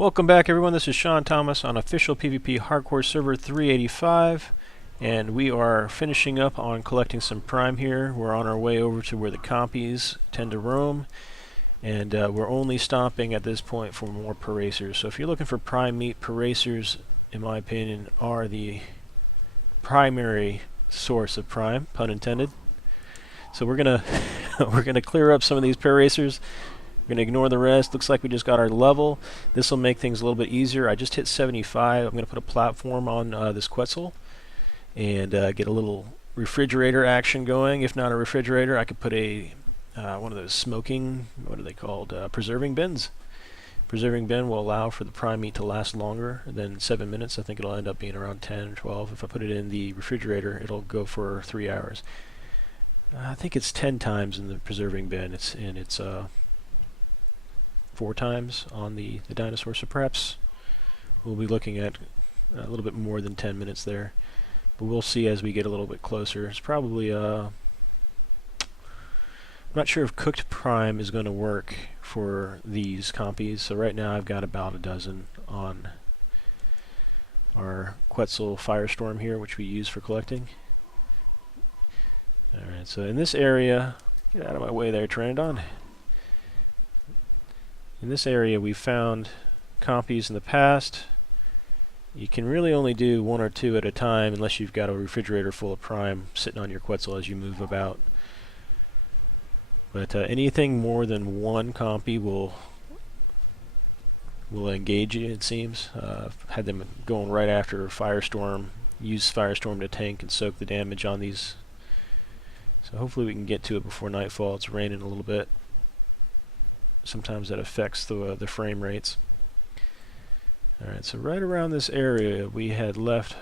Welcome back, everyone. This is Sean Thomas on official PvP hardcore server 385, and we are finishing up on collecting some prime here. We're on our way over to where the compies tend to roam, and we're only stopping at this point for more paracers. So if you're looking for prime meat, paracers, in my opinion, are the primary source of prime, pun intended. So we're gonna we're gonna clear up some of these paracers. We're going to ignore the rest. Looks like we just got our level. This will make things a little bit easier. I just hit 75. I'm going to put a platform on this Quetzal and get a little refrigerator action going. If not a refrigerator, I could put a one of those smoking, what are they called, preserving bins. Preserving bin will allow for the prime meat to last longer than 7 minutes. I think it'll end up being around 10 or 12. If I put it in the refrigerator, it'll go for 3 hours. I think it's 10 times in the preserving bin. It's 4 times on the dinosaur, so perhaps we'll be looking at a little bit more than 10 minutes there, but we'll see as we get a little bit closer. It's probably I'm not sure if cooked prime is going to work for these compies, so right now I've got about a dozen on our Quetzal Firestorm here, which we use for collecting. Alright, so in this area, get out of my way there, Pteranodon. In this area we found compies in the past. You can really only do 1 or 2 at a time unless you've got a refrigerator full of prime sitting on your Quetzal as you move about. But anything more than 1 compy will engage you, it seems. Had them going right after Firestorm, use Firestorm to tank and soak the damage on these. So hopefully we can get to it before nightfall. It's raining a little bit. Sometimes that affects the frame rates. Alright, so right around this area we had left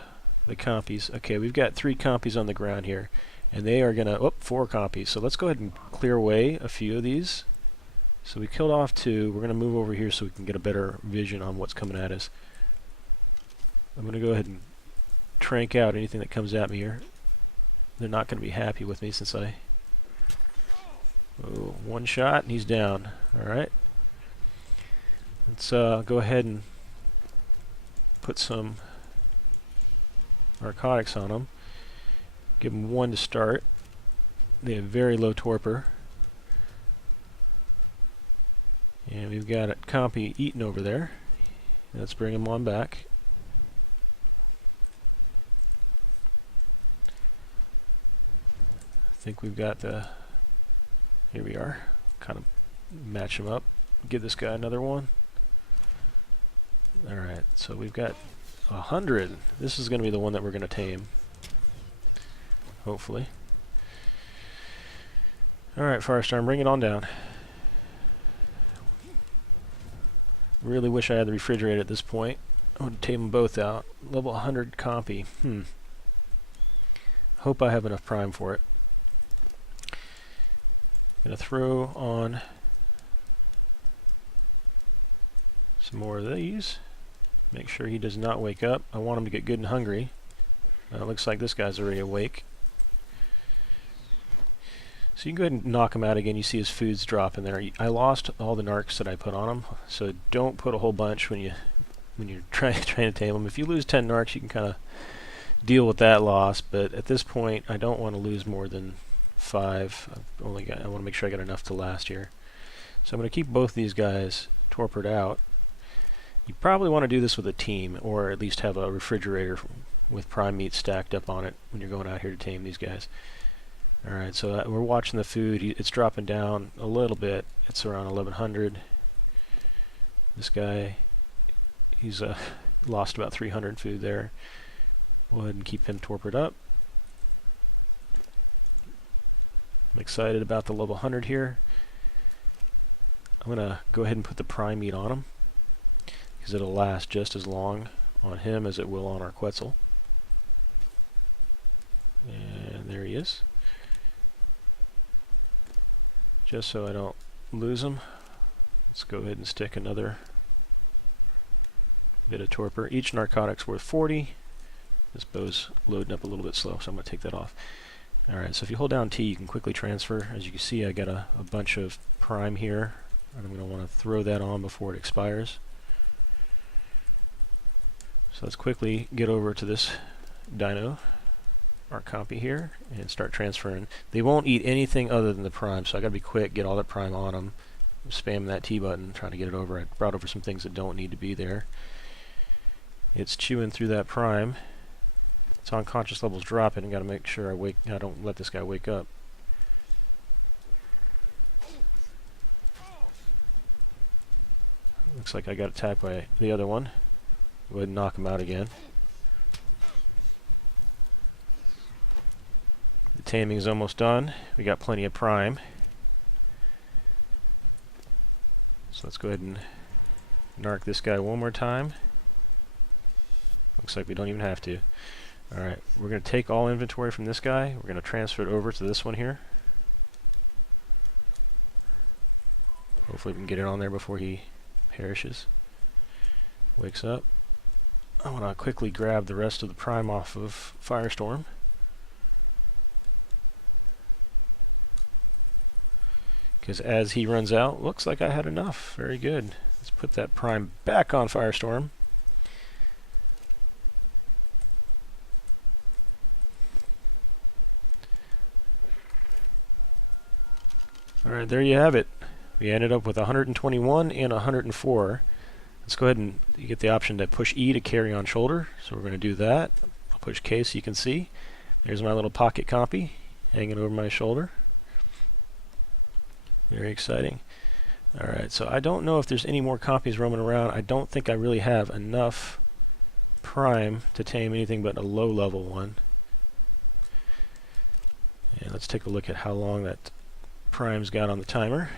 the compies. Okay, we've got 3 compies on the ground here, and they are gonna, 4 compies. So let's go ahead and clear away a few of these. So we killed off 2. We're gonna move over here so we can get a better vision on what's coming at us. I'm gonna go ahead and trank out anything that comes at me here. They're not gonna be happy with me since I... Oh, 1 shot and he's down. Alright. Let's go ahead and put some narcotics on them. Give them 1 to start. They have very low torpor. And we've got a compy eating over there. Let's bring him on back. I think we've got the... Here we are. Kind of match him up. Give this guy another one. Alright, so we've got 100. This is going to be the one that we're going to tame. Hopefully. Alright, Firestorm, bring it on down. Really wish I had the refrigerator at this point. I would tame them both out. Level 100 compy. Hope I have enough prime for it. Gonna throw on some more of these. Make sure he does not wake up. I want him to get good and hungry. It looks like this guy's already awake. So you can go ahead and knock him out again. You see his food's dropping there. I lost all the narcs that I put on him, so don't put a whole bunch when you're trying to tame him. If you lose 10 narcs, you can kind of deal with that loss. But at this point, I don't want to lose more than 5. I want to make sure I got enough to last here. So I'm going to keep both these guys torpored out. You probably want to do this with a team, or at least have a refrigerator with prime meat stacked up on it when you're going out here to tame these guys. Alright, so we're watching the food. It's dropping down a little bit. It's around 1100. This guy, he's lost about 300 food there. Go ahead and keep him torpored up. I'm excited about the level 100 here. I'm going to go ahead and put the prime meat on him, because it'll last just as long on him as it will on our Quetzal. And there he is. Just so I don't lose him, let's go ahead and stick another bit of torpor. Each narcotic's worth 40. This bow's loading up a little bit slow, so I'm going to take that off. Alright, so if you hold down T, you can quickly transfer. As you can see, I got a bunch of prime here, and I'm going to want to throw that on before it expires. So let's quickly get over to this dino, our compy here, and start transferring. They won't eat anything other than the prime, so I gotta be quick, get all that prime on them. I'm spamming that T button, trying to get it over. I brought over some things that don't need to be there. It's chewing through that prime. Its unconscious levels dropping, and gotta make sure I don't let this guy wake up. Looks like I got attacked by the other one. Go ahead and knock him out again. The taming is almost done. We got plenty of prime. So let's go ahead and narc this guy one more time. Looks like we don't even have to. Alright, we're going to take all inventory from this guy. We're going to transfer it over to this one here. Hopefully we can get it on there before he perishes. Wakes up. I want to quickly grab the rest of the prime off of Firestorm. Because as he runs out, looks like I had enough. Very good. Let's put that prime back on Firestorm. Alright, there you have it. We ended up with 121 and 104. Let's go ahead and get the option to push E to carry on shoulder. So we're going to do that. I'll push K so you can see. There's my little pocket compy hanging over my shoulder. Very exciting. Alright, so I don't know if there's any more compies roaming around. I don't think I really have enough prime to tame anything but a low level one. And let's take a look at how long that prime's got on the timer.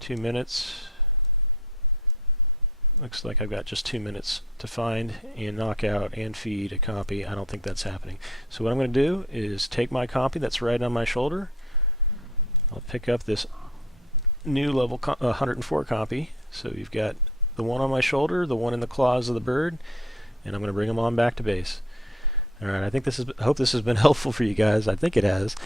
2 minutes. Looks like I've got just 2 minutes to find and knock out and feed a compy. I don't think that's happening. So what I'm going to do is take my compy that's right on my shoulder. I'll pick up this new level 104 compy. So you've got the one on my shoulder, the one in the claws of the bird, and I'm going to bring them on back to base. Alright, I hope this has been helpful for you guys. I think it has.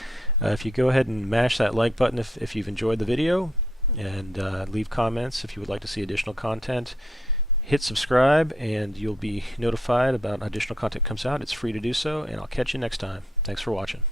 If you go ahead and mash that like button if you've enjoyed the video, and leave comments if you would like to see additional content. Hit subscribe and you'll be notified about additional content comes out. It's free to do so, and I'll catch you next time. Thanks for watching.